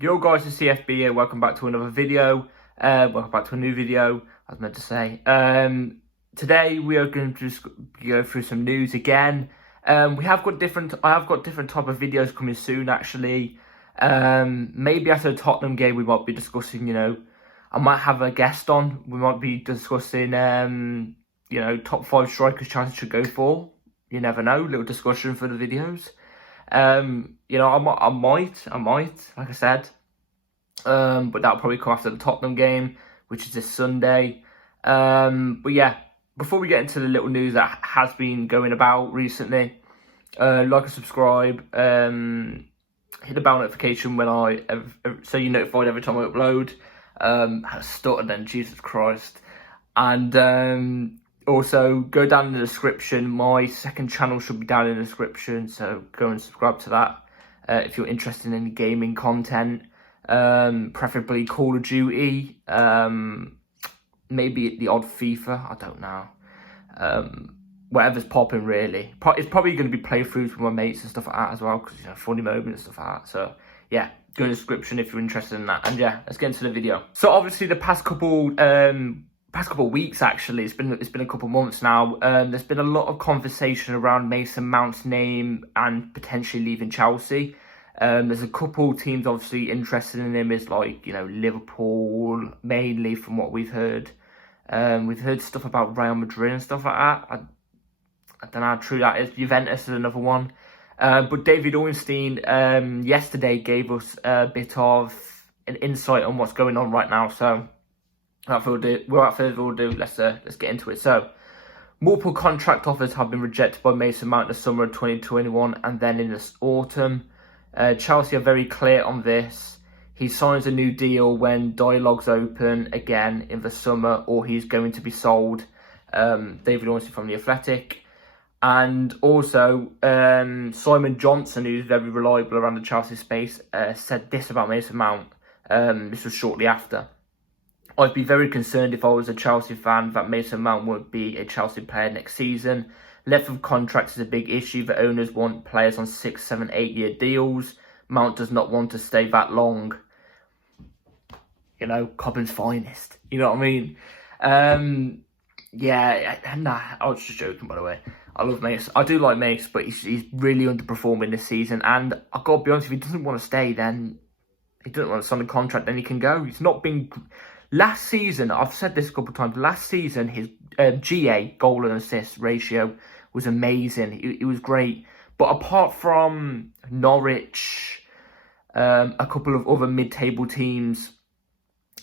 Yo guys, it's CFB here. Welcome back to another video. Welcome back to a new video, I was meant to say. Today we are going to just go through some news again. I have got different type of videos coming soon actually. Maybe after the Tottenham game we might be discussing, I might have a guest on. We might be discussing, top 5 strikers Chelsea should go for. You never know, little discussion for the videos. I might, like I said. But that'll probably come after the Tottenham game, which is this Sunday. But yeah, before we get into the little news that has been going about recently, like and subscribe, hit the bell notification when so you're notified every time I upload. I stuttered then, Jesus Christ. And also, go down in the description. My second channel should be down in the description, so go and subscribe to that if you're interested in any gaming content, preferably Call of Duty, maybe the odd FIFA, I don't know. Whatever's popping, really. It's probably going to be playthroughs with my mates and stuff like that as well, because, funny moments and stuff like that. So, yeah, go in the description if you're interested in that. And yeah, let's get into the video. So, obviously, the past couple of weeks actually, it's been a couple months now, there's been a lot of conversation around Mason Mount's name and potentially leaving Chelsea. There's a couple teams obviously interested in him, is like, Liverpool mainly, from what we've heard. We've heard stuff about Real Madrid and stuff like that. I don't know how true that is. Juventus is another one. But David Ornstein yesterday gave us a bit of an insight on what's going on right now. So without further ado, let's get into it. So, multiple contract offers have been rejected by Mason Mount in the summer of 2021 and then in the autumn. Chelsea are very clear on this. He signs a new deal when dialogues open again in the summer, or he's going to be sold. David Ornstein from The Athletic. And also, Simon Johnson, who's very reliable around the Chelsea space, said this about Mason Mount. This was shortly after. I'd be very concerned if I was a Chelsea fan that Mason Mount won't be a Chelsea player next season. Length of contracts is a big issue. The owners want players on 6, 7, 8 year deals. Mount does not want to stay that long. Cobham's finest. You know what I mean? I was just joking, by the way. I love Mace. I do like Mace, but he's really underperforming this season. And I've got to be honest, if he doesn't want to stay, then he doesn't want to sign a contract, then he can go. He's not been... Last season, I've said this a couple of times, last season his GA, goal and assist ratio, was amazing. It was great. But apart from Norwich, a couple of other mid-table teams,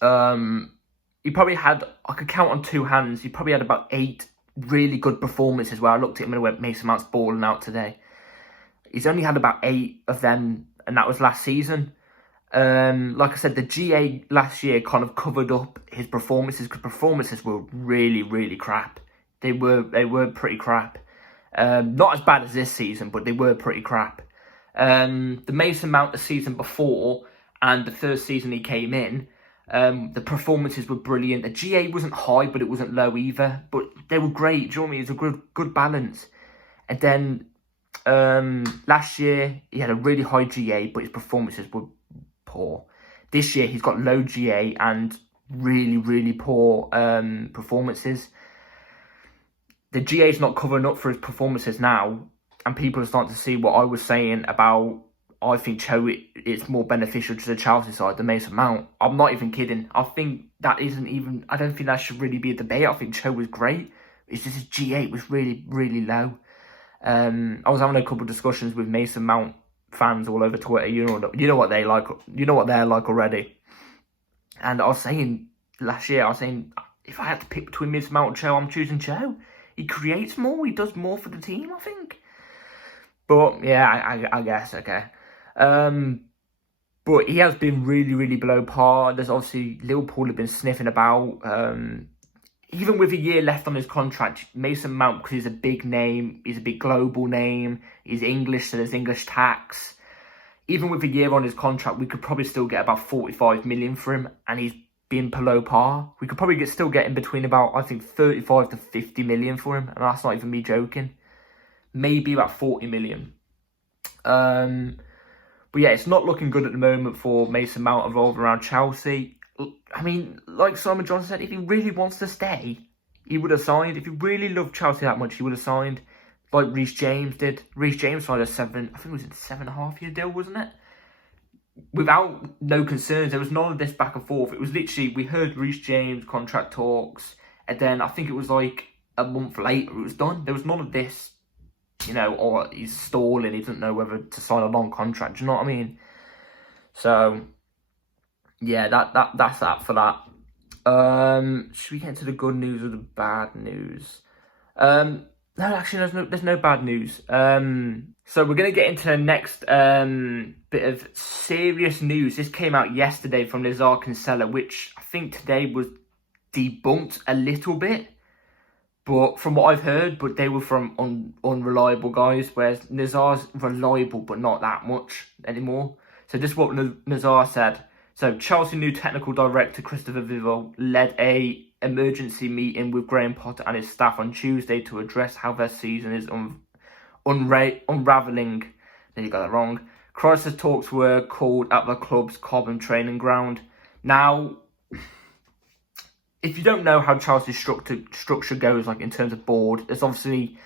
he probably had, I could count on 2 hands, he probably had about 8 really good performances where I looked at him and went, Mason Mount's balling out today. He's only had about 8 of them, and that was last season. Like I said, the GA last year kind of covered up his performances, because performances were really, really crap. They were pretty crap. Not as bad as this season, but they were pretty crap. The Mason Mount the season before and the first season he came in, the performances were brilliant. The GA wasn't high, but it wasn't low either. But they were great. Do you know what I mean? It was a good balance. And then last year he had a really high GA, but his performances were poor. This year he's got low GA and really, really poor performances. The GA is not covering up for his performances now, and people are starting to see what I was saying about, I think Cho is more beneficial to the Chelsea side than Mason Mount. I'm not even kidding. I think that isn't even, I don't think that should really be a debate. I think Cho was great. It's just his GA was really, really low. I was having a couple of discussions with Mason Mount fans all over Twitter. You know what they like. You know what they're like already. And I was saying last year, if I had to pick between Mason Mount and Cho, I'm choosing Cho. He creates more. He does more for the team, I think. But yeah, I guess, okay. But he has been really, really below par. There's obviously Liverpool have been sniffing about. Even with a year left on his contract, Mason Mount, because he's a big name, he's a big global name, he's English, so there's English tax. Even with a year on his contract, we could probably still get about 45 million for him, and he's been below par. We could probably still get in between about, I think, 35 to 50 million for him, and that's not even me joking. Maybe about 40 million. But yeah, it's not looking good at the moment for Mason Mount evolving around Chelsea. I mean, like Simon Johnson said, if he really wants to stay, he would have signed. If he really loved Chelsea that much, he would have signed. Like Reece James did. Reece James signed a I think it was a 7.5 year deal, wasn't it? Without no concerns. There was none of this back and forth. It was literally, we heard Reece James contract talks, and then I think it was like a month later it was done. There was none of this, you know, or he's stalling, he doesn't know whether to sign a long contract. Do you know what I mean? So yeah, that's that for that. Should we get into the good news or the bad news? No, actually, there's no bad news. So we're gonna get into the next bit of serious news. This came out yesterday from Nizar Kinsella, which I think today was debunked a little bit, but from what I've heard, but they were from unreliable guys, whereas Nizar's reliable, but not that much anymore. So this is what Nizar said. So Chelsea new technical director Christopher Vivol led a emergency meeting with Graham Potter and his staff on Tuesday to address how their season is unravelling. Then you got that wrong. Crisis talks were called at the club's Cobham training ground. Now, if you don't know how Chelsea's structure goes, like in terms of board, there's obviously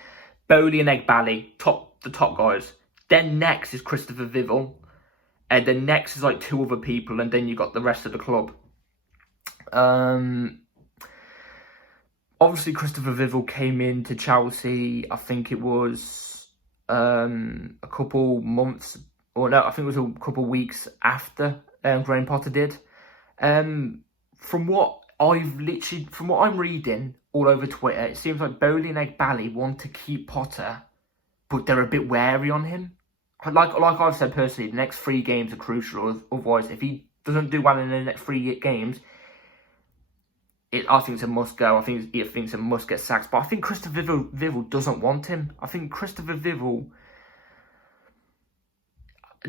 Bowley and Eghbali, the top guys. Then next is Christopher Vivol. And then next is like 2 other people, and then you got the rest of the club. Obviously, Christopher Vivol came into Chelsea, I think it was a couple months, or no, I think it was a couple weeks after Graham Potter did. From what I'm reading all over Twitter, it seems like Bowley and Eghbali want to keep Potter, but they're a bit wary on him. Like I've said personally, the next 3 games are crucial. Otherwise, if he doesn't do well in the next 3 games, I think it's a must go. I think it's a must get sacked. But I think Christopher Vivol doesn't want him. I think Christopher Vivol,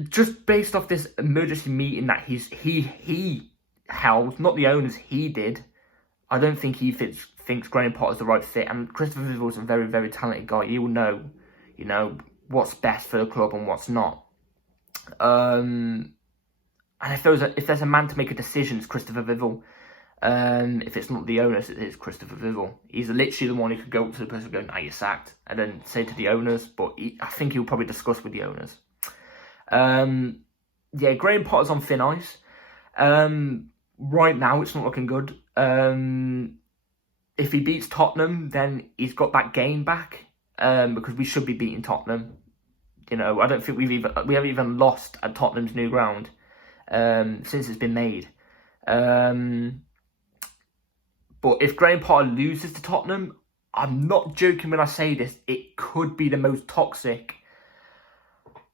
just based off this emergency meeting that he held, not the owners, he did, I don't think he thinks Graham Potter's the right fit. And Christopher Vivol's a very, very talented guy. He will know, you know, what's best for the club and what's not. And if there's a man to make a decision, it's Christopher Vivol. If it's not the owners, it is Christopher Vivol. He's literally the one who could go up to the person and go, "Nah, you're sacked," and then say to the owners. But I think he'll probably discuss with the owners. Yeah, Graham Potter's on thin ice. Right now, it's not looking good. If he beats Tottenham, then he's got that game back. Because we should be beating Tottenham. You know, I don't think we haven't even lost at Tottenham's new ground since it's been made. But if Graham Potter loses to Tottenham, I'm not joking when I say this, it could be the most toxic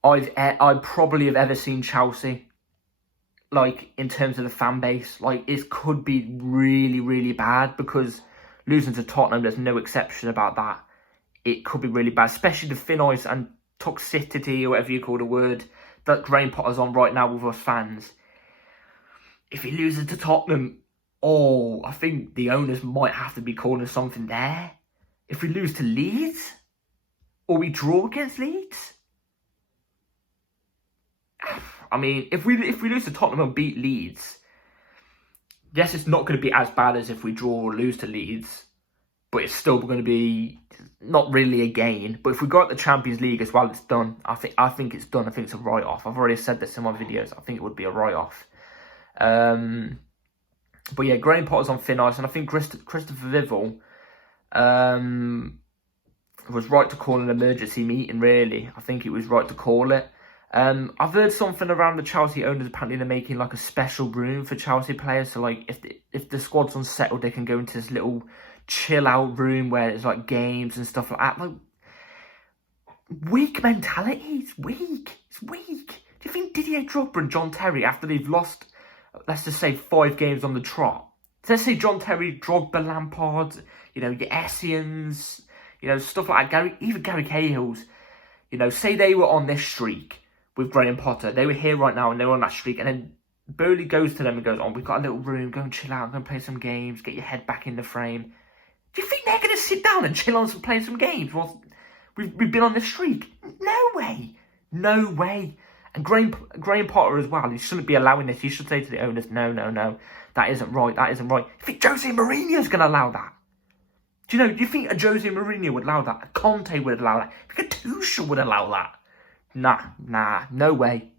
I probably have ever seen Chelsea. Like, in terms of the fan base, like, it could be really, really bad, because losing to Tottenham, there's no exception about that. It could be really bad, especially the thin ice and toxicity, or whatever you call the word, that Graham Potter's on right now with us fans. If he loses to Tottenham, I think the owners might have to be calling something there. If we lose to Leeds, or we draw against Leeds, I mean, if we lose to Tottenham and beat Leeds, yes, it's not going to be as bad as if we draw or lose to Leeds, but it's still going to be not really a gain. But if we go out the Champions League as well, it's done. I think it's done. I think it's a write-off. I've already said this in my videos. I think it would be a write-off. But yeah, Graham Potter's on thin ice, and I think Christopher Vivol was right to call an emergency meeting, really. I think it was right to call it. I've heard something around the Chelsea owners, apparently they're making like a special room for Chelsea players. So like if the squad's unsettled, they can go into this little chill out room where it's like games and stuff like that. Like, weak mentality. It's weak. It's weak. Do you think Didier Drogba and John Terry, after they've lost, let's just say 5 games on the trot, let's say John Terry, Drogba, Lampard, you know, your Essens, you know, stuff like that, even Gary Cahill's, you know, say they were on this streak with Graham Potter, they were here right now and they were on that streak, and then Bowley goes to them and goes, "Oh, we've got a little room, go and chill out, go and play some games, get your head back in the frame." Do you think they're going to sit down and chill on playing some games while we've been on this streak? No way. No way. And Graham Potter as well, he shouldn't be allowing this. He should say to the owners, no, that isn't right, that isn't right. You think Jose Mourinho's going to allow that? Do you think a Jose Mourinho would allow that? A Conte would allow that? You think a Tuchel would allow that? Nah, no way.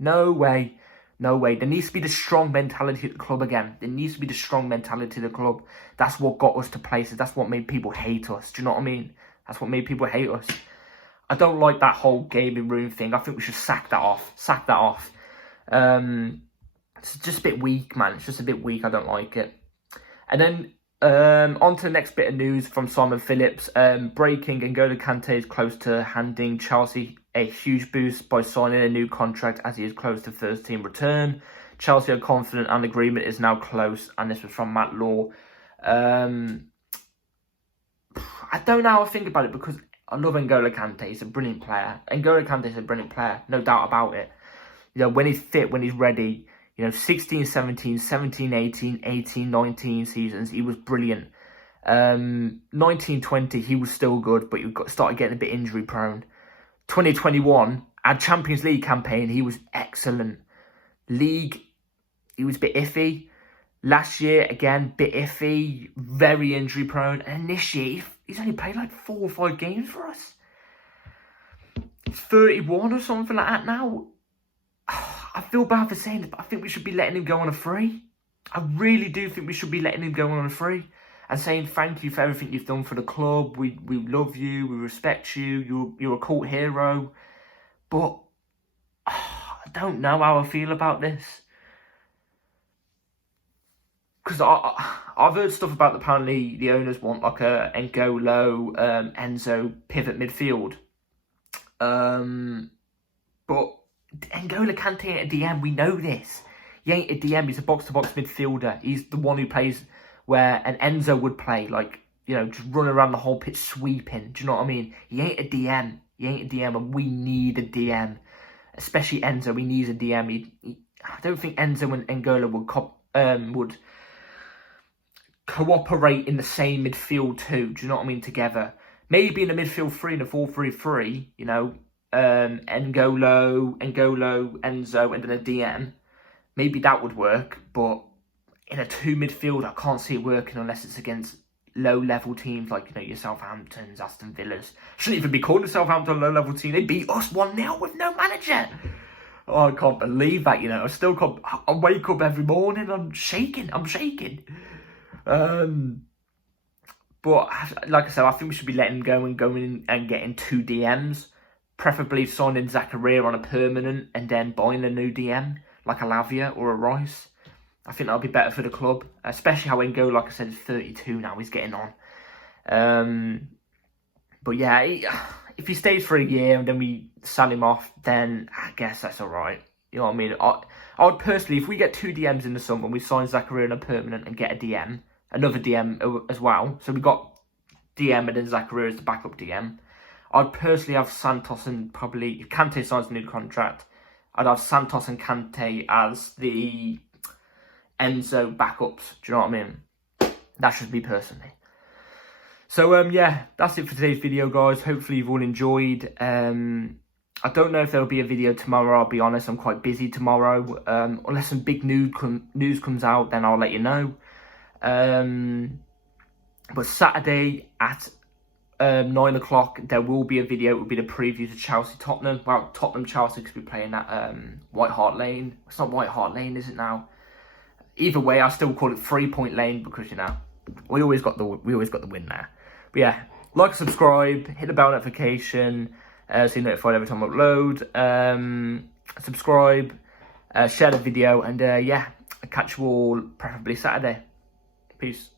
There needs to be the strong mentality at the club again. There needs to be the strong mentality at the club. That's what got us to places. That's what made people hate us. Do you know what I mean? That's what made people hate us. I don't like that whole gaming room thing. I think we should sack that off. It's just a bit weak, man. It's just a bit weak. I don't like it. And then on to the next bit of news from Simon Phillips. Breaking, N'Golo Kante is close to handing Chelsea a huge boost by signing a new contract as he is close to first team return. Chelsea are confident an agreement is now close, and this was from Matt Law. I don't know how I think about it, because I love N'Golo Kante. He's a brilliant player. N'Golo Kante is a brilliant player, no doubt about it. When he's fit, when he's ready, 16, 17, 17, 18, 18, 19 seasons, he was brilliant. 19, 20, he was still good, but he started getting a bit injury prone. 2021, our Champions League campaign, he was excellent. League, he was a bit iffy. Last year, again, bit iffy, very injury prone. And this year, he's only played like 4 or 5 games for us. He's 31 or something like that now. I feel bad for saying this, but I think we should be letting him go on a free. I really do think we should be letting him go on a free and saying thank you for everything you've done for the club. We love you. We respect you. You're a cult hero. But I don't know how I feel about this. Because I've heard stuff about apparently the owners want like a N'Golo, Enzo pivot midfield. But N'Golo Kante ain't a DM, we know this. He ain't a DM, he's a box-to-box midfielder. He's the one who plays where an Enzo would play, like, just run around the whole pitch sweeping. Do you know what I mean? He ain't a DM. And we need a DM. Especially Enzo, he needs a DM. I don't think Enzo and N'Golo would cooperate in the same midfield too. Do you know what I mean? Together. Maybe in a midfield 3 and a 4-3-3, N'Golo, Enzo, and then a DM. Maybe that would work, but in a 2 midfield, I can't see it working unless it's against low-level teams like, your Southamptons, Aston Villas. Shouldn't even be called a Southampton low-level team. They beat us 1-0 with no manager. Oh, I can't believe that, I still can't. I wake up every morning, I'm shaking. But, like I said, I think we should be letting him go and going in and getting 2 DMs. Preferably signing Zakaria on a permanent and then buying a new DM, like a Lavia or a Rice. I think that'll be better for the club, especially how N'Golo, like I said, is 32 now. He's getting on. But yeah, if he stays for a year and then we sell him off, then I guess that's all right. You know what I mean? I would personally, if we get 2 DMs in the summer and we sign Zakaria on a permanent and get a DM, another DM as well. So we got DM and then Zakaria as the backup DM. I'd personally have Santos and probably, if Kante signs a new contract, I'd have Santos and Kante as the Enzo backups. Do you know what I mean? That's just me personally. So, yeah, that's it for today's video, guys. Hopefully you've all enjoyed. I don't know if there'll be a video tomorrow, I'll be honest. I'm quite busy tomorrow. Unless some big news comes out, then I'll let you know. But Saturday at 9 o'clock, there will be a video. It will be the preview to Chelsea-Tottenham. Well, Tottenham-Chelsea could be playing at White Hart Lane. It's not White Hart Lane, is it now? Either way, I still call it 3 Point Lane because, we always got the win there. But yeah, like, subscribe, hit the bell notification, so you're notified every time I upload. Subscribe, share the video, and yeah, I'll catch you all preferably Saturday. Peace.